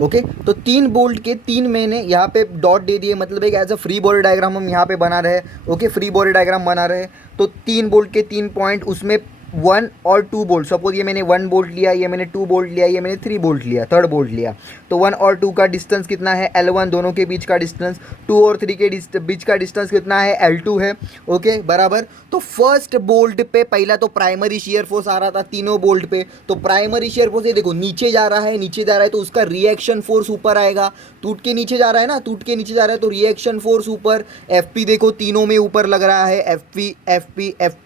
Okay, तो 3 bolt के 3 मैंने यहाँ पे डॉट दे दिए, मतलब एक as a free body diagram हम यहाँ पे बना रहे हैं। ओके, फ्री बॉडी डायग्राम बना रहे हैं, तो 3 बोल्ट के 3 पॉइंट, उसमें 1 और 2 बोल्ट, सपोज ये मैंने 1 बोल्ट लिया, ये मैंने 2 बोल्ट लिया, ये मैंने 3 बोल्ट लिया, थर्ड बोल्ट लिया, तो 1 और 2 का डिस्टेंस कितना है L1, दोनों के बीच का डिस्टेंस। 2 और 3 के बीच का डिस्टेंस कितना है L2 है। ओके बराबर। तो फर्स्ट बोल्ट पे पहला तो प्राइमरी शियर फोर्स आ रहा था तीनों बोल्ट पे, तो प्राइमरी शियर फोर्स ये देखो नीचे जा रहा है, नीचे जा रहा है, तो उसका रिएक्शन फोर्स ऊपर आएगा। टूट के नीचे जा रहा है ना, टूट के नीचे जा रहा है, तो रिएक्शन फोर्स ऊपर। एफ देखो तीनों में ऊपर लग रहा है, F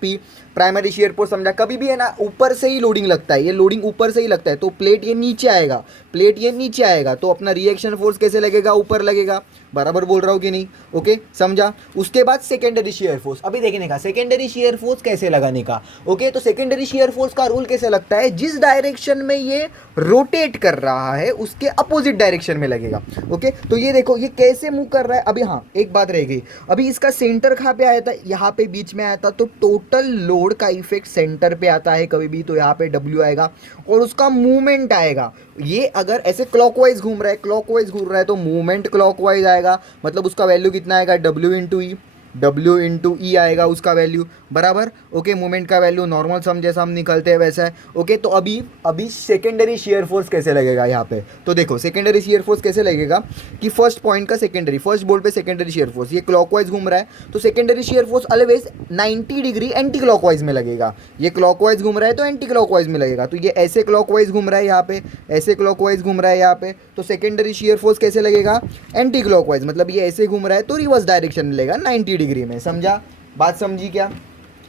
P primary shear force समझा। कभी भी है ना ऊपर से ही लोडिंग लगता है, ये लोडिंग ऊपर से ही लगता है, तो प्लेट ये नीचे आएगा, प्लेट ये नीचे आएगा, तो अपना रिएक्शन फोर्स कैसे लगेगा, ऊपर लगेगा। बराबर बोल रहा हूँ कि नहीं? ओके समझा। उसके बाद सेकेंडरी शियर फोर्स, अभी देखने का सेकेंडरी शियर फोर्स कैसे लगाने का। ओके, तो सेकेंडरी शियर फोर्स का रूल कैसे लगता है, जिस डायरेक्शन में ये रोटेट कर रहा है उसके अपोजिट डायरेक्शन में लगेगा। ओके, तो ये देखो ये कैसे मूव कर रहा है। अभी हाँ एक बात रह गई, अभी इसका सेंटर कहाँ पे आया था, यहाँ पे बीच में आया था, तो टोटल लोड का इफेक्ट सेंटर पे आता है कभी भी, तो यहाँ पे डब्ल्यू आएगा और उसका मूवमेंट आएगा। ये अगर ऐसे क्लॉकवाइज घूम रहा है, क्लॉकवाइज घूम रहा है, तो मूवमेंट क्लॉकवाइज आएगा, मतलब उसका वैल्यू कितना आएगा, डब्ल्यू इंटू ई आएगा उसका वैल्यू। बराबर। ओके, मूवमेंट का वैल्यू नॉर्मल सम जैसा हम निकलते हैं वैसा है। ओके, तो अभी अभी सेकेंडरी शियर फोर्स कैसे लगेगा यहाँ पे, तो देखो सेकेंडरी शियर फोर्स कैसे लगेगा कि फर्स्ट पॉइंट का सेकेंडरी, फर्स्ट बोल्ट पे सेकेंडरी शियर फोर्स, ये क्लॉकवाइज घूम रहा है, तो secondary shear force always 90 degree anti clockwise में लगेगा। ये क्लॉकवाइज घूम रहा है तो एंटी क्लॉकवाइज में लगेगा, तो ये ऐसे क्लॉकवाइज घूम रहा है यहाँ पे, ऐसे क्लॉकवाइज घूम रहा है यहाँ पे, तो सेकेंडरी शियर फोर्स कैसे लगेगा, एंटी क्लॉकवाइज, मतलब ये ऐसे घूम रहा है तो रिवर्स डायरेक्शन में लगेगा 90 डिग्री में। समझा? बात समझी क्या?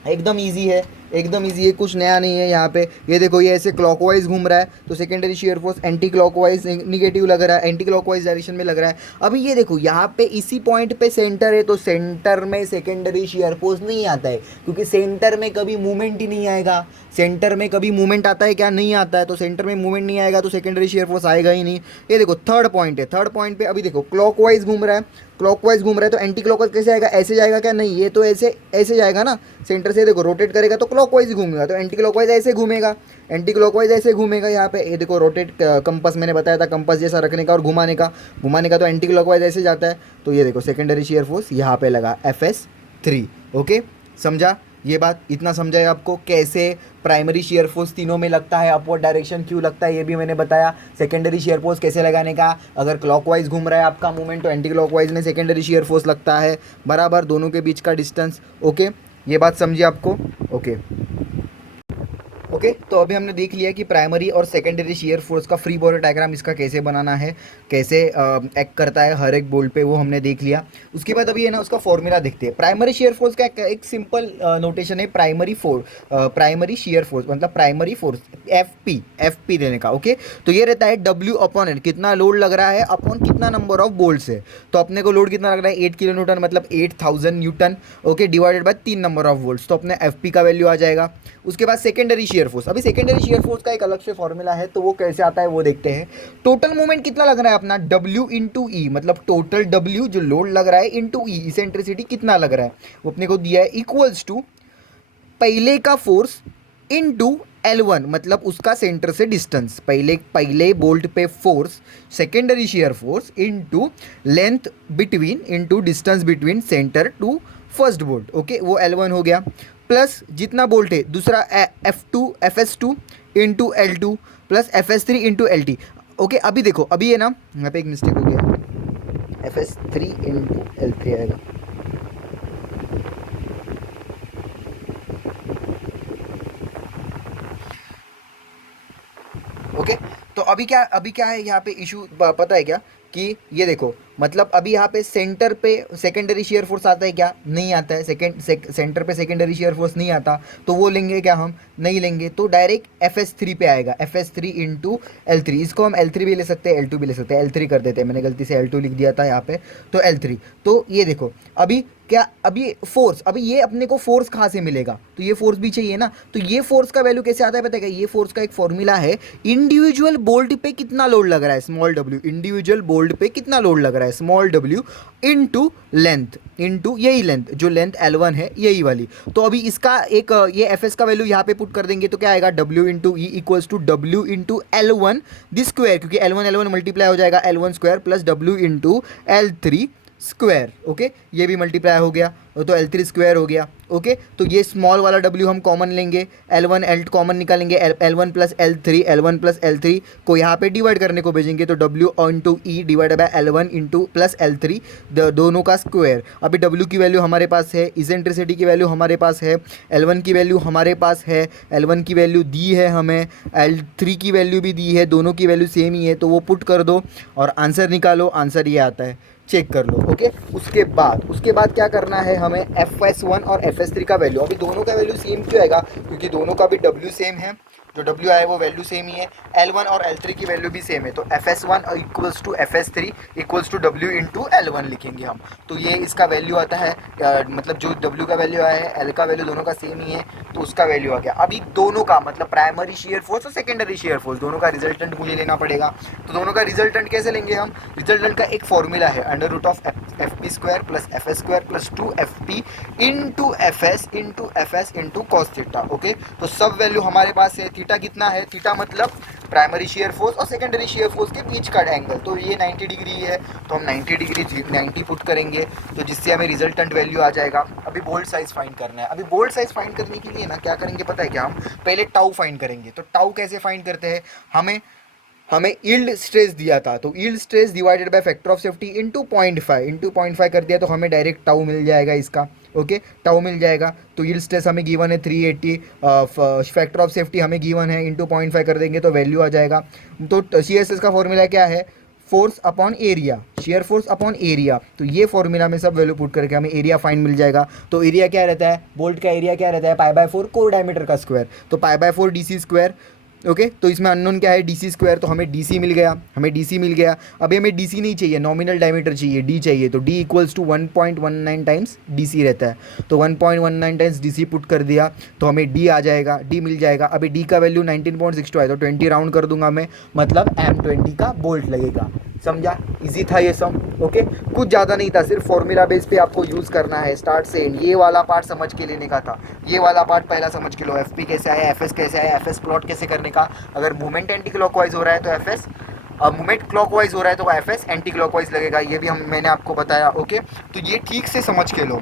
एकदम इजी है, एकदम इजी है, कुछ नया नहीं है यहाँ पे। ये देखो ये ऐसे क्लॉकवाइज घूम रहा है, तो secondary shear force anti clockwise negative लग रहा है, एंटी क्लॉकवाइज डायरेक्शन में लग रहा है। अभी ये देखो यहाँ पे इसी पॉइंट पे सेंटर है, तो सेंटर में सेकेंडरी शियर फोर्स नहीं आता है, क्योंकि सेंटर में कभी मूवमेंट ही नहीं आएगा। सेंटर में कभी मूवमेंट आता है क्या? नहीं आता है, तो सेंटर में मूवमेंट नहीं आएगा तो सेकेंडरी शेयर फोर्स आएगा ही नहीं। ये देखो थर्ड पॉइंट है, थर्ड पॉइंट पे अभी देखो क्लॉकवाइज घूम रहा है, क्लॉकवाइज घूम रहा है, तो एंटी क्लॉकवाइज कैसे आएगा, ऐसे जाएगा क्या? नहीं, ये तो ऐसे ऐसे जाएगा ना, सेंटर से देखो रोटेट करेगा तो क्लॉकवाइज घूमेगा, तो एंटी क्लॉकवाइज ऐसे घूमेगा, एंटी क्लॉकवाइज ऐसे घूमेगा यहाँ पे। ये देखो रोटेट कंपास मैंने बताया था, कंपास जैसा रखने का और घुमाने का, तो एंटी क्लॉकवाइज ऐसे जाता है। तो ये देखो सेकेंडरी शेयर फोर्स यहाँ पे लगा FS3। ओके समझा? ये बात इतना समझा है आपको, कैसे प्राइमरी शेयर फोर्स तीनों में लगता है, अपवर्ड डायरेक्शन क्यों लगता है ये भी मैंने बताया। सेकेंडरी शेयर फोर्स कैसे लगाने का, अगर क्लॉकवाइज घूम रहा है आपका मूवमेंट तो एंटी क्लॉकवाइज में सेकेंडरी शेयर फोर्स लगता है। बराबर, दोनों के बीच का डिस्टेंस। ओके, ये बात समझिए आपको। ओके ओके, तो अभी हमने देख लिया कि प्राइमरी और सेकेंडरी शियर फोर्स का फ्री बॉडी डायग्राम इसका कैसे बनाना है, कैसे एक्ट करता है हर एक बोल्ट पे, वो हमने देख लिया। उसके बाद अभी है ना उसका फॉर्मूला देखते हैं। प्राइमरी शियर फोर्स का एक सिंपल नोटेशन है, प्राइमरी शियर फोर्स मतलब प्राइमरी फोर्स एफ पी देने का। ओके, तो ये रहता है W/N, कितना लोड लग रहा है अपॉन कितना नंबर ऑफ बोल्ट्स है। तो अपने को लोड कितना लग रहा है, 8 किलो न्यूटन, मतलब 8000 Newton. Okay, divided by 3 number of volts, तो अपने एफ का वैल्यू आ जाएगा। उसके बाद सेकेंडरी शियर फोर्स, अभी सेकेंडरी शियर फोर्स का एक अलग से फॉर्मूला है, तो वो कैसे आता है वो देखते हैं। टोटल मूवमेंट कितना लग रहा है अपना, W/E, मतलब टोटल W जो लोड लग रहा है इंटू E, इसेंट्रिसिटी कितना लग रहा है वो अपने को दिया है, इक्वल्स टू पहले का फोर्स इनटू L1, मतलब उसका सेंटर से डिस्टेंस, पहले बोल्ट पे force secondary shear force into length between into distance between centre to first bolt. Okay, वो L1 हो गया, प्लस जितना बोल्ट है दूसरा FS2 into L2 plus FS3 into LT। Okay, अभी देखो अभी है ना यहाँ पे एक मिस्टेक हो गया, FS3 इंटू L3 आएगा। ओके, तो अभी क्या है यहाँ पे इशू, पता है क्या कि ये देखो, मतलब अभी यहाँ पे सेंटर पे सेकेंडरी शेयर फोर्स आता है क्या? नहीं आता है। सेंटर पे सेकेंडरी शेयर फोर्स नहीं आता, तो वो लेंगे क्या? हम नहीं लेंगे, तो डायरेक्ट FS3 पे आएगा, FS3 इंटू L3। इसको हम L3 भी ले सकते हैं, L2 भी ले सकते हैं, L3 कर देते हैं, मैंने गलती से L2 लिख दिया था यहाँ पे, तो L3। तो ये देखो अभी क्या अभी फोर्स, अभी ये अपने को फोर्स कहाँ से मिलेगा, तो ये फोर्स भी चाहिए ना, तो ये फोर्स का वैल्यू कैसे आता है पता है क्या, ये फोर्स का एक फॉर्मूला है, इंडिविजुअल बोल्ट पे कितना लोड लग रहा है स्मॉल डब्ल्यू, इंडिविजुअल बोल्ट पे कितना लोड लग रहा है small W into length, into यही लेंथ जो लेंथ L1 है यही वाली। तो अभी इसका एक ये Fs का वैल्यू यहाँ पे पुट कर देंगे तो क्या आएगा, W into e equals to W into L1 this square, क्योंकि L1 मल्टीप्लाई हो जाएगा L1 square plus W into L3 square. Okay, ये भी मल्टीप्लाई हो गया तो L3 स्क्वायर हो गया। ओके, तो ये स्मॉल वाला W हम कॉमन लेंगे, L1 L2 कॉमन निकालेंगे, L1 plus L3, L1 plus L3 को यहाँ पे डिवाइड करने को भेजेंगे तो W into E divide by L1 into plus L3 दोनों का स्क्वायर। अभी W की वैल्यू हमारे पास है, इसेंट्रिसिटी की वैल्यू हमारे पास है, L1 की वैल्यू हमारे पास है, L1 की वैल्यू दी है हमें, L3 की वैल्यू भी दी है, दोनों की वैल्यू सेम ही है, तो वो पुट कर दो और आंसर निकालो, आंसर ये आता है, चेक कर लो। ओके, उसके बाद क्या करना है हमें, Fs1 और Fs3 का वैल्यू, अभी दोनों का वैल्यू सेम क्यों आएगा, क्योंकि दोनों का भी W सेम है, जो W आया है वो वैल्यू सेम ही है, L1 और L3 की वैल्यू भी सेम है, तो Fs1 equals to Fs3 equals to W into L1 लिखेंगे हम, तो ये इसका वैल्यू आता है, मतलब जो W का वैल्यू आया है L का वैल्यू दोनों का सेम ही है, तो उसका वैल्यू आ गया। अभी दोनों का मतलब प्राइमरी शेयर फोर्स और सेकेंडरी शेयर फोर्स दोनों का रिजल्टेंट मुझे लेना पड़ेगा, तो दोनों का रिजल्टेंट कैसे लेंगे हम, रिजल्टेंट का एक फॉर्मूला है under root of FP square plus FS square plus 2FP into FS into cos theta. Okay, तो सब वैल्यू हमारे पास है, थीटा कितना है, थीटा मतलब प्राइमरी शेयर फोर्स और सेकेंडरी शेयर फोर्स के बीच का एंगल, तो ये 90 डिग्री है, तो हम 90 डिग्री 90 पुट करेंगे, तो जिससे हमें रिजल्टेंट वैल्यू आ जाएगा। अभी बोल्ट साइज फाइंड करना है, अभी बोल्ट साइज फाइंड करने के लिए ना क्या करेंगे पता है क्या, हम पहले टाउ फाइंड करेंगे। तो टाउ कैसे फाइंड करते हैं, हमें यील्ड स्ट्रेस दिया था, तो yield stress divided by factor of safety into 0.5 कर दिया, तो हमें डायरेक्ट टाउ मिल जाएगा इसका। ओके, टाउ मिल जाएगा, तो यील्ड स्ट्रेस हमें गिवन है 380, फैक्टर ऑफ सेफ्टी हमें गिवन है, इंटू 0.5 कर देंगे तो वैल्यू आ जाएगा। तो CSS का फॉर्मूला क्या है, force upon area, shear force upon area, तो ये फॉर्मूला में सब वैल्यू पुट करके हमें एरिया फाइंड मिल जाएगा। तो एरिया क्या रहता है, बोल्ट का एरिया क्या रहता है, π/4 कोर डायमीटर का स्क्वायर, तो π/4 DC स्क्वायर। ओके, तो इसमें अननोन क्या है, DC स्क्वायर, तो हमें DC मिल गया, अभी हमें DC नहीं चाहिए, नॉमिनल डायमीटर चाहिए, D चाहिए, तो D equals to 1.19 times DC रहता है, तो 1.19 टाइम्स DC पुट कर दिया तो हमें D आ जाएगा, D मिल जाएगा। अभी D का वैल्यू 19.62 है, तो 20 राउंड कर दूंगा मैं, मतलब M20 का बोल्ट लगेगा। समझा, इजी था ये सम। ओके, कुछ ज़्यादा नहीं था, सिर्फ फॉर्मूला बेस पे आपको यूज़ करना है स्टार्ट से एंड, ये वाला पार्ट समझ के लेने का था, ये वाला पार्ट पहला समझ के लो, FP कैसे आया, FS कैसे आया, FS प्लॉट कैसे करने का, अगर मूवमेंट एंटी क्लॉकवाइज हो रहा है तो FS, मूवमेंट क्लॉकवाइज हो रहा है तो FS एंटी क्लॉकवाइज लगेगा, ये भी मैंने आपको बताया। ओके, तो ये ठीक से समझ के लो,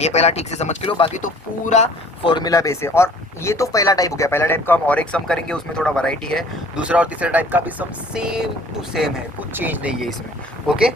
ये पहला ठीक से समझ के लो, बाकी तो पूरा फॉर्मूला बेस है। और ये तो पहला टाइप हो गया, पहला टाइप का हम और एक सम करेंगे, उसमें थोड़ा वैरायटी है, दूसरा और तीसरा टाइप का भी सम सेम टू सेम है, कुछ चेंज नहीं है इसमें। ओके।